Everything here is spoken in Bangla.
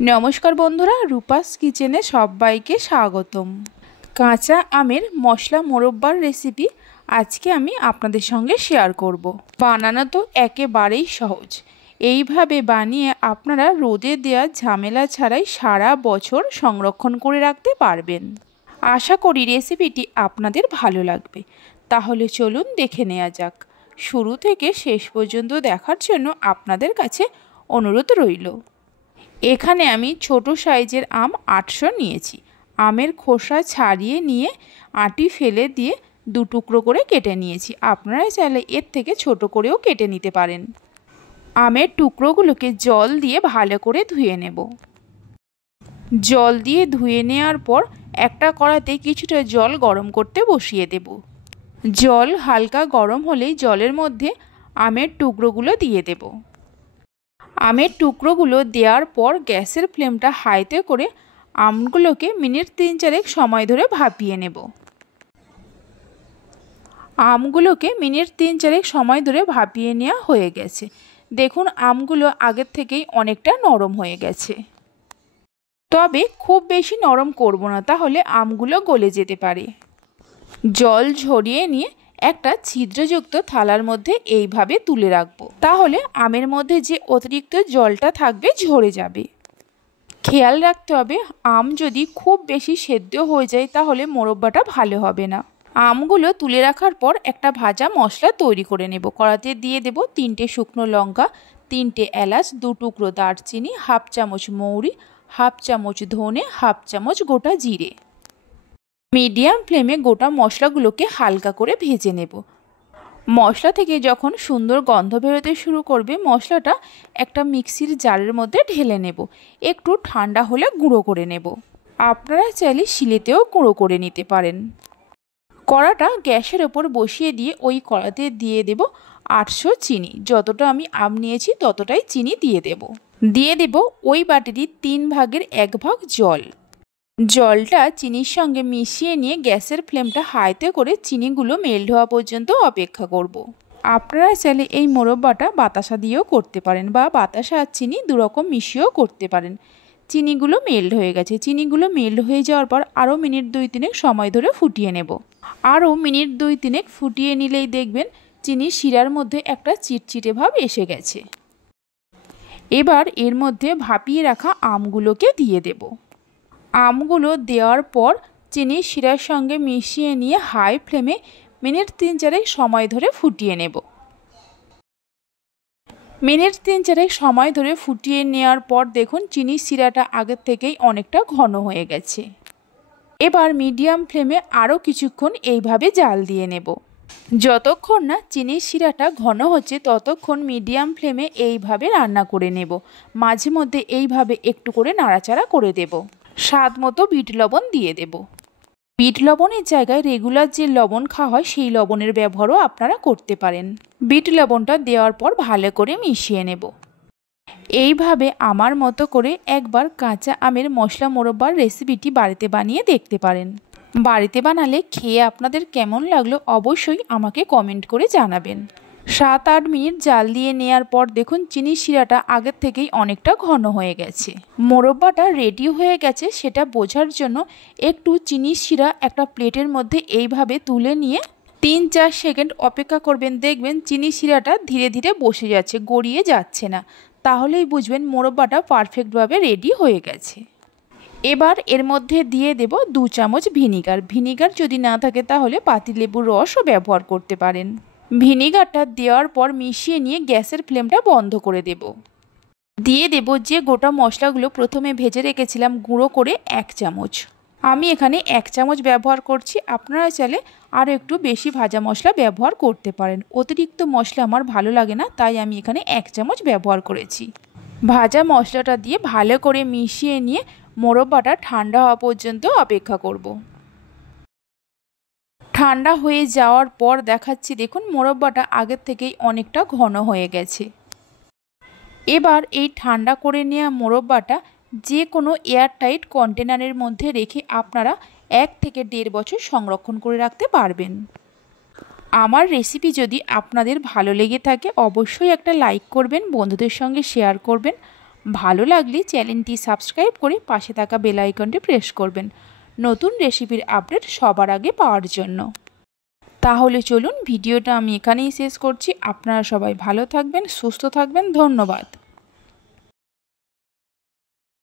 নমস্কার বন্ধুরা, রূপাস কিচেনে সবাইকে স্বাগতম। কাঁচা আমের মশলা মোরব্বার রেসিপি আজকে আমি আপনাদের সঙ্গে শেয়ার করব। বানানো তো একেবারেই সহজ। এইভাবে বানিয়ে আপনারা রোদে দেওয়া ঝামেলা ছাড়াই সারা বছর সংরক্ষণ করে রাখতে পারবেন। আশা করি রেসিপিটি আপনাদের ভালো লাগবে। তাহলে চলুন দেখে নেওয়া যাক। শুরু থেকে শেষ পর্যন্ত দেখার জন্য আপনাদের কাছে অনুরোধ রইল। এখানে আমি ছোট সাইজের আম 800 নিয়েছি। আমের খোসা ছাড়িয়ে নিয়ে আটি ফেলে দিয়ে দু টুকরো করে কেটে নিয়েছি। আপনারা চাইলে এর থেকে ছোট করেও কেটে নিতে পারেন। আমের টুকরোগুলোকে জল দিয়ে ভালো করে ধুয়ে নেব। জল দিয়ে ধুয়ে নেওয়ার পর একটা কড়াতে কিছুটা জল গরম করতে বসিয়ে দেব। জল হালকা গরম হলেই জলের মধ্যে আমের টুকরোগুলো দিয়ে দেব। আমের টুকরোগুলো দেওয়ার পর গ্যাসের ফ্লেমটা হাইতে করে আমগুলোকে মিনিট 3-4 সময় ধরে ভাপিয়ে নেব। আমগুলোকে মিনিট 3-4 সময় ধরে ভাপিয়ে নেওয়া হয়ে গেছে। দেখুন আমগুলো আগের থেকেই অনেকটা নরম হয়ে গেছে। তবে খুব বেশি নরম করব না, তাহলে আমগুলো গলে যেতে পারে। জল ঝরিয়ে নিয়ে একটা ছিদ্রযুক্ত থালার মধ্যে এইভাবে তুলে রাখবো। তাহলে আমের মধ্যে যে অতিরিক্ত জলটা থাকবে ঝরে যাবে। খেয়াল রাখতে হবে, আম যদি খুব বেশি সেদ্ধ হয়ে যায় তাহলে মোরব্বাটা ভালো হবে না। আমগুলো তুলে রাখার পর একটা ভাজা মশলা তৈরি করে নেব। কড়াতে দিয়ে দেব 3টে শুকনো লঙ্কা, 3টে এলাচ, 2 টুকরো দারচিনি, হাফ চামচ মৌরি, হাফ চামচ ধনে, হাফ চামচ গোটা জিরে। মিডিয়াম ফ্লেমে গোটা মশলাগুলোকে হালকা করে ভেজে নেব। মশলা থেকে যখন সুন্দর গন্ধ বেরোতে শুরু করবে, মশলাটা একটা মিক্সির জারের মধ্যে ঢেলে নেব। একটু ঠান্ডা হলে গুঁড়ো করে নেব। আপনারা চাইলে শিলেতেও গুঁড়ো করে নিতে পারেন। কড়াটা গ্যাসের ওপর বসিয়ে দিয়ে ওই কড়াতে দিয়ে দেব 800 চিনি। যতটা আমি আম নিয়েছি ততটাই চিনি দিয়ে দেব। দিয়ে দেব ওই বাটিরই 3 ভাগের 1 ভাগ জল। জলটা চিনির সঙ্গে মিশিয়ে নিয়ে গ্যাসের ফ্লেমটা হাইতে করে চিনিগুলো মেল্ট হওয়া পর্যন্ত অপেক্ষা করব। আপনারা চাইলে এই মোরব্বাটা বাতাসা দিয়েও করতে পারেন বা বাতাসা আর চিনি দুরকম মিশিয়েও করতে পারেন। চিনিগুলো মেল্ট হয়ে গেছে। চিনিগুলো মেল্ট হয়ে যাওয়ার পর আরও মিনিট 2-3 সময় ধরে ফুটিয়ে নেব। আরও মিনিট 2-3 ফুটিয়ে নিলেই দেখবেন চিনির শিরার মধ্যে একটা চিটচিটে ভাব এসে গেছে। এবার এর মধ্যে ভাপিয়ে রাখা আমগুলোকে দিয়ে দেব। আমগুলো দেওয়ার পর চিনির শিরার সঙ্গে মিশিয়ে নিয়ে হাই ফ্লেমে মিনিট 3-4 সময় ধরে ফুটিয়ে নেব। মিনিট 3-4 সময় ধরে ফুটিয়ে নেওয়ার পর দেখুন চিনির শিরাটা আগের থেকেই অনেকটা ঘন হয়ে গেছে। এবার মিডিয়াম ফ্লেমে আরও কিছুক্ষণ এইভাবে জাল দিয়ে নেব। যতক্ষণ না চিনির শিরাটা ঘন হচ্ছে ততক্ষণ মিডিয়াম ফ্লেমে এইভাবে রান্না করে নেব। মাঝে মধ্যে এইভাবে একটু করে নাড়াচাড়া করে দেব। স্বাদ মতো বিট লবণ দিয়ে দেব। বিট লবণের জায়গায় রেগুলার যে লবণ খাওয়া হয় সেই লবণের ব্যবহারও আপনারা করতে পারেন। বিট লবণটা দেওয়ার পর ভালো করে মিশিয়ে নেব। এইভাবে আমার মতো করে একবার কাঁচা আমের মশলা মোরব্বার রেসিপিটি বাড়িতে বানিয়ে দেখতে পারেন। বাড়িতে বানালে খেয়ে আপনাদের কেমন লাগলো অবশ্যই আমাকে কমেন্ট করে জানাবেন। 7-8 মিনিট জাল দিয়ে নেওয়ার পর দেখুন চিনির শিরাটা আগের থেকেই অনেকটা ঘন হয়ে গেছে। মোরব্বাটা রেডি হয়ে গেছে সেটা বোঝার জন্য একটু চিনির শিরা একটা প্লেটের মধ্যে এইভাবে তুলে নিয়ে 3-4 সেকেন্ড অপেক্ষা করবেন। দেখবেন চিনির শিরাটা ধীরে ধীরে বসে যাচ্ছে, গড়িয়ে যাচ্ছে না। তাহলেই বুঝবেন মোরব্বাটা পারফেক্টভাবে রেডি হয়ে গেছে। এবার এর মধ্যে দিয়ে দেব 2 চামচ ভিনিগার। ভিনিগার যদি না থাকে তাহলে পাতিলেবুর রসও ব্যবহার করতে পারেন। ভিনিগারটা দেওয়ার পর মিশিয়ে নিয়ে গ্যাসের ফ্লেমটা বন্ধ করে দেব। দিয়ে দেব যে গোটা মশলাগুলো প্রথমে ভেজে রেখেছিলাম গুঁড়ো করে 1 চামচ। আমি এখানে 1 চামচ ব্যবহার করছি। আপনারা চাইলে আরও একটু বেশি ভাজা মশলা ব্যবহার করতে পারেন। অতিরিক্ত মশলা আমার ভালো লাগে না, তাই আমি এখানে 1 চামচ ব্যবহার করেছি। ভাজা মশলাটা দিয়ে ভালো করে মিশিয়ে নিয়ে মোরব্বাটা ঠান্ডা হওয়া পর্যন্ত অপেক্ষা করব। ঠান্ডা হয়ে যাওয়ার পর দেখাচ্ছি দেখুন মোরব্বাটা আগের থেকেই অনেকটা ঘন হয়ে গেছে। এবার এই ঠান্ডা করে নেওয়া মোরব্বাটা যে কোনো এয়ারটাইট কন্টেনারের মধ্যে রেখে আপনারা 1 থেকে 1.5 বছর সংরক্ষণ করে রাখতে পারবেন। আমার রেসিপি যদি আপনাদের ভালো লেগে থাকে অবশ্যই একটা লাইক করবেন, বন্ধুদের সঙ্গে শেয়ার করবেন ভালো লাগলে চ্যানেলটি সাবস্ক্রাইব করে পাশে থাকা বেল আইকনটি প্রেস করবেন নতুন রেসিপির আপডেট সবার আগে পাওয়ার জন্য। তাহলে চলুন ভিডিওটা আমি এখানেই শেষ করছি। আপনারা সবাই ভালো থাকবেন, সুস্থ থাকবেন। ধন্যবাদ।